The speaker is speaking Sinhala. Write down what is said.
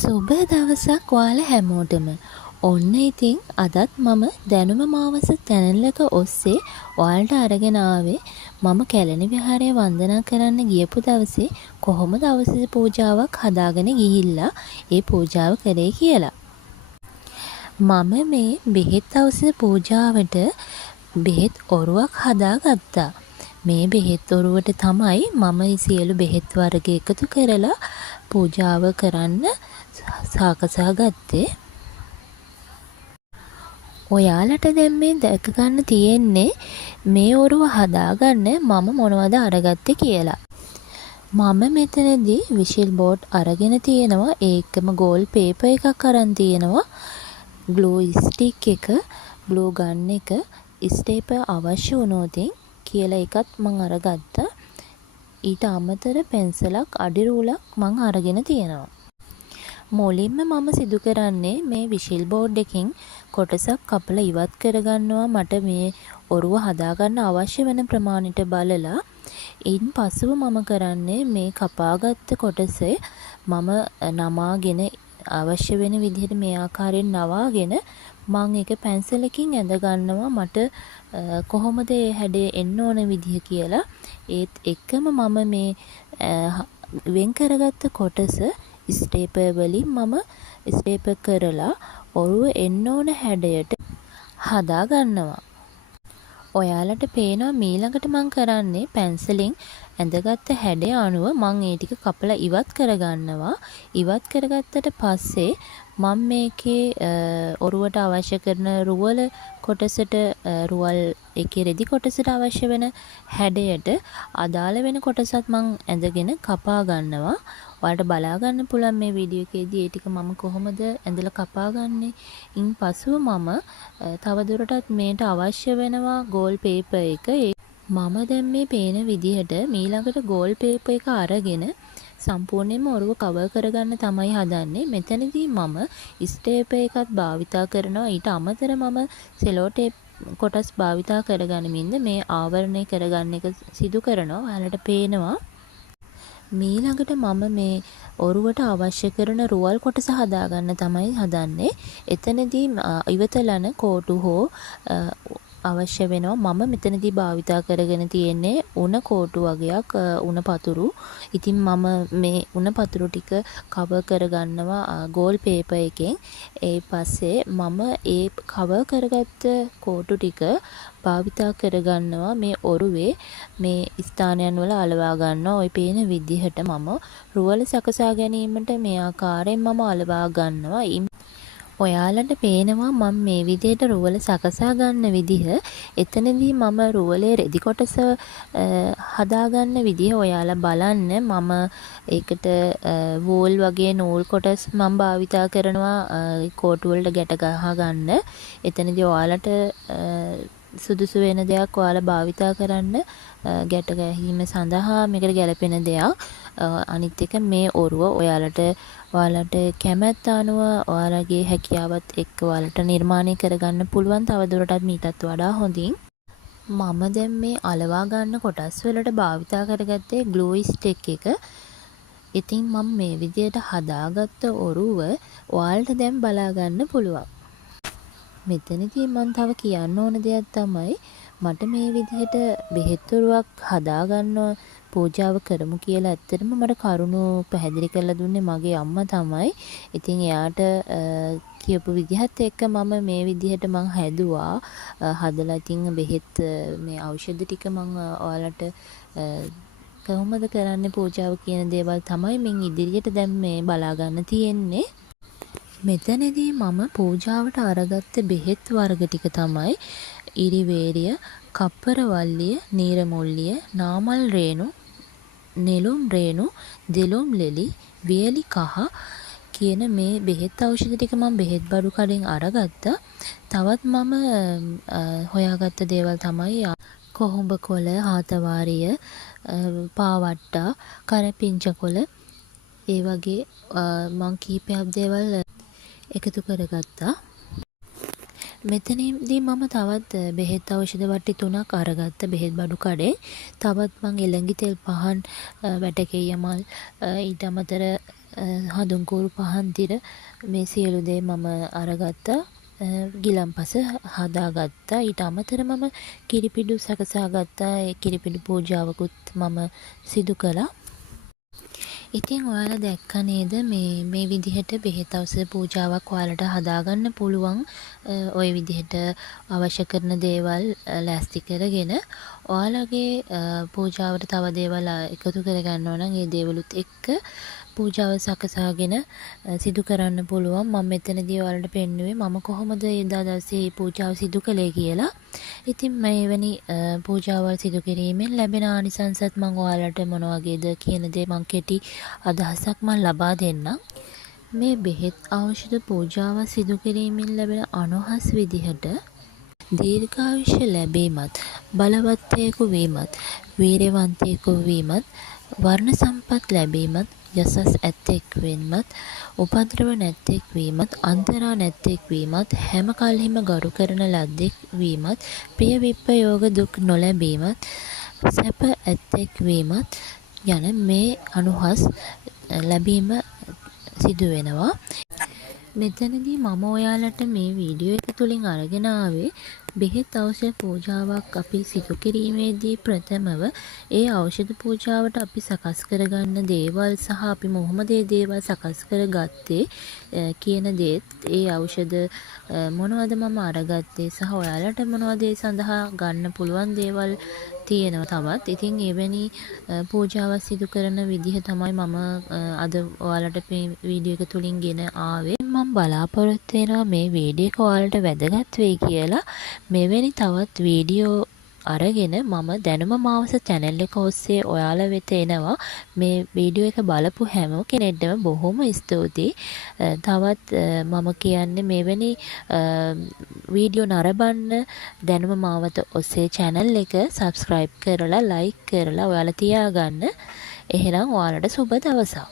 සුබ දවසක් ඔයාලා හැමෝටම. ඔන්න ඉතින් අදත් මම දැනුම මාවස channel එක ඔස්සේ ඔයාලට අරගෙන ආවේ මම කැලණි විහාරය වන්දනා කරන්න ගියපු දවසේ කොහොමද දවසේ පූජාවක් හදාගෙන ගිහිල්ලා ඒ පූජාව කරේ කියලා. මම මේ බෙහෙත් දවසේ පූජාවට බෙහෙත් ඔරුවක් හදාගත්තා. මේ බෙහෙත් ඔරුවට තමයි මම සියලු බෙහෙත් වර්ග එකතු කරලා පූජාව කරන්න සාකසා ගත්තේ. ඔයාලට දැන් මේ දැක ගන්න තියෙන්නේ මේ ඔරුව හදාගන්න මම මොනවද අරගත්තේ කියලා. මම මෙතනදී විෂල් බෝඩ් අරගෙන තියෙනවා. ඒකම ගෝල් පේපර් එකක් අරන් තියෙනවා. ග්ලූ ස්ටික් එක, ග්ලූ ගන් එක, ස්ටේපර් අවශ්‍ය වුණොත් කියලා එකත් මම අරගත්තා. ඊට අමතර පෙන්සලක් අඩි රූලක් මම අරගෙන තියෙනවා. මුලින්ම මම සිදු කරන්නේ මේ විෂල් බෝඩ් එකකින් කොටසක් කපලා ඉවත් කරගන්නවා. මට මේ ඔරුව හදාගන්න අවශ්‍ය වෙන ප්‍රමාණයට බලලා ඉන් පසුව මම කරන්නේ මේ කපාගත්ත කොටසේ මම නමාගෙන අවශ්‍ය වෙන විදිහට මේ ආකාරයෙන් නවාගෙන මම ඒක පැන්සලකින් ඇඳ ගන්නවා. මට කොහොමද ඒ හැඩය එන්න ඕන විදිහ කියලා. ඒත් එක්කම මම මේ වෙන් කරගත්ත කොටස ස්ටේපර් වලින් මම ස්ටේපර් කරලා ඔරුව එන්න ඕන හැඩයට හදා ගන්නවා. ඔයාලට පේනවා මීළඟට මම කරන්නේ පැන්සලෙන් ඇඳගත්ත හැඩය අනුව මම ඒ ටික කපලා ඉවත් කරගන්නවා. ඉවත් කරගත්තට පස්සේ මම මේකේ ඔරුවට අවශ්‍ය කරන රුවල කොටසට රුවල් එකේ රෙදි කොටසට අවශ්‍ය වෙන හැඩයට අදාළ වෙන කොටසත් මම ඇඳගෙන කපා ගන්නවා. ඔයාලට බලා ගන්න පුළුවන් මේ වීඩියෝ එකේදී ඒ ටික මම කොහොමද ඇඳලා කපා ගන්නෙ. ඉන් පසුව මම තවදුරටත් මේට අවශ්‍ය වෙනවා ගෝල් පේපර් එක. මම දැන් මේ පේන විදිහට මීළඟට ගෝල් පේපර් එක අරගෙන සම්පූර්ණයෙන්ම ඔරුව කවර් කරගන්න තමයි හදන්නේ. මෙතනදී මම ස්ටේපර් එකත් භාවිතා කරනවා. ඊට අමතර මම සෙලෝ ටේප් කොටස් භාවිතා කරගනිමින්ද මේ ආවරණය කරගන්න එක සිදු කරනවා. ඔයාලට පේනවා. මීළඟට මම මේ ඔරුවට අවශ්‍ය කරන රුවල් කොටස හදාගන්න තමයි හදන්නේ. එතනදී ඉවතලන කෝටු හෝ අවශ්‍ය වෙනවා. මම මෙතනදී භාවිතා කරගෙන තියෙන්නේ උණ කෝටු වගේක් උණ පතුරු. ඉතින් මම මේ උණ පතුරු ටික කවර් කරගන්නවා ගෝල් පේපර් එකෙන්. ඒ පස්සේ මම ඒ කවර් කරගත්ත කෝටු ටික භාවිතා කරගන්නවා මේ ඔරුවේ මේ ස්ථානයන් වල අලවා ගන්නවා. ඔය පේන විදිහට මම රුවල සකසා ගැනීමට මේ ආකාරයෙන් මම අලවා ගන්නවා. ඔයාලට පේනවා මම මේ විදිහට රුවල සකසා ගන්න විදිහ. එතනදී මම රුවලේ රෙදි කොටස හදාගන්න විදිහ ඔයාලා බලන්න. මම ඒකට වෝල් වගේ නූල් කොටස් මම භාවිතා කරනවා කෝටු වලට ගැට ගහ ගන්න. එතනදී ඔයාලට සුදුසු වෙන දෙයක් ඔයාලා භාවිතා කරන්න ගැට ගැහිම සඳහා මේකට ගැලපෙන දෙයක්. අනිත් එක මේ ඔරුව ඔයාලට කැමැත්ත අනුව ඔයාලගේ හැකියාවත් එක්ක ඔයාලට නිර්මාණය කරගන්න පුළුවන් තවදුරටත් මීටත් වඩා හොඳින්. මම දැන් මේ අලවා ගන්න කොටස් වලට භාවිතා කරගත්තේ ග්ලූ ස්ටික් එක. ඉතින් මම මේ විදිහට හදාගත්ත ඔරුව ඔයාලට දැන් බලා ගන්න පුළුවන්. මෙතනදී මම තව කියන්න ඕන දෙයක් තමයි මට මේ විදිහට බෙහෙත් ඔරුවක් හදාගන්න පූජාව කරමු කියලා ඇත්තටම මට කරුණු පැහැදිලි කරලා දුන්නේ මගේ අම්මා තමයි. ඉතින් එයාට කියපු විදිහත් එක්ක මම මේ විදිහට මං හැදුවා. හදලා ඉතින් බෙහෙත් මේ ඖෂධ ටික මං ඔයාලට කොහොමද කරන්නේ පූජාව කියන දේවල් තමයි මින් ඉදිරියට දැන් මේ බලා ගන්න තියෙන්නේ. මෙතනදී මම පූජාවට අරගත්ත බෙහෙත් වර්ග ටික තමයි ඉරිවේරිය, කප්පරවල්ලිය, නීරමුල්ලිය, නාමල් රේණු, නෙළුම් රේණු, දෙළුම් ලෙලි, වියලි කහ කියන මේ බෙහෙත් ඖෂධ ටික මම බෙහෙත් බඩු කඩෙන් අරගත්තා. තවත් මම හොයාගත්ත දේවල් තමයි කොහොඹ කොළ, හාතවාරිය, පාවට්ටා, කරපිංච කොළ, ඒ වගේ මං කීපයක් දේවල් එකතු කරගත්තා. මෙතනදී මම තවත් බෙහෙත් ඖෂධ වට්ටි 3ක් අරගත්ත බෙහෙත් බඩු කඩේ. තවත් මං එළඟි තෙල් පහන් වැටකෙය මල් ඊට අමතර හඳුන්කූරු පහන්තිර මේ සියලු දේ මම අරගත්තා. ගිලන්පස හදාගත්තා. ඊට අමතරව මම කිරිපිඩු සකසා ගත්තා. ඒ කිරිපිඩු පූජාවකුත් මම සිදු කළා. ඉතින් ඔයාලා දැක්ක නේද මේ විදිහට බෙහෙත් ඖෂධ පූජාවක් ඔයාලට හදාගන්න පුළුවන්. ওই විදිහට අවශ්‍ය කරන දේවල් ලෑස්ති කරගෙන ඔයාලගේ පූජාවට තව දේවල් එකතු කරගන්නවා නම් ඒ දේවලුත් එක්ක පූජාව සකසාගෙන සිදු කරන්න පුළුවන්. මම මෙතනදී ඔයාලට පෙන්නුවේ මම කොහොමද එදා දවසේ පූජාව සිදු කළේ කියලා. ඉතින් මේ වැනි පූජාවල් සිදු කිරීමෙන් ලැබෙන ආනිසංසත් මම ඔයාලට මොන වගේද කියන දේ මම කෙටි අදහසක් මම ලබා දෙන්නම්. මේ බෙහෙත් ඖෂධ පූජාව සිදු කිරීමෙන් ලැබෙන අනුහස් විදිහට දීර්ඝායුෂ ලැබීමත්, බලවත්යෙකු වීමත්, වීරවන්තයෙකු වීමත්, වර්ණ සම්පත් ලැබීමත්, යසස් ඇත්තෙක් වීමත්, උපද්‍රව නැත්තෙක් වීමත්, අන්තරා නැත්තෙක් වීමත්, හැම කල්හිම ගරු කරන ලද්දෙක් වීමත්, ප්‍රිය විප්පයෝග දුක් නොලැබීමත්, සැප ඇත්තෙක් වීමත් යන මේ අනුහස් ලැබීම සිදු වෙනවා. මෙතනදී මම ඔයාලට මේ වීඩියෝ එක තුලින් අරගෙන ආවේ බෙහෙත් ඖෂධ පූජාවක් අපි සිදු කිරීමේදී ප්‍රථමව ඒ ඖෂධ පූජාවට අපි සකස් කරගන්න දේවල් සහ අපි මොහොමද ඒ දේවල් සකස් කරගත්තේ කියන දේත් ඒ ඖෂධ මොනවද මම අරගත්තේ සහ ඔයාලට මොනවද ඒ සඳහා ගන්න පුළුවන් දේවල් තියෙනවා තවත්. ඉතින් එවැනි පූජාවක් සිදු කරන විදිහ තමයි මම අද ඔයාලට මේ වීඩියෝ එක තුලින් ගෙන ආවේ. මම බලාපොරොත්තු වෙනවා මේ වීඩියෝ එක ඔයාලට වැදගත් වෙයි කියලා. මෙවැනි තවත් වීඩියෝ අරගෙන මම දැනුම මාවස channel එක ඔස්සේ ඔයාලා වෙත එනවා. මේ වීඩියෝ එක බලපු හැම කෙනෙක්ටම බොහොම ස්තුතියි. තවත් මම කියන්නේ මෙවැනි වීඩියෝ නරඹන්න දැනුම මාවත ඔස්සේ channel එක subscribe කරලා like කරලා ඔයාලා තියාගන්න. එහෙනම් ඔයාලට සුබ දවසක්.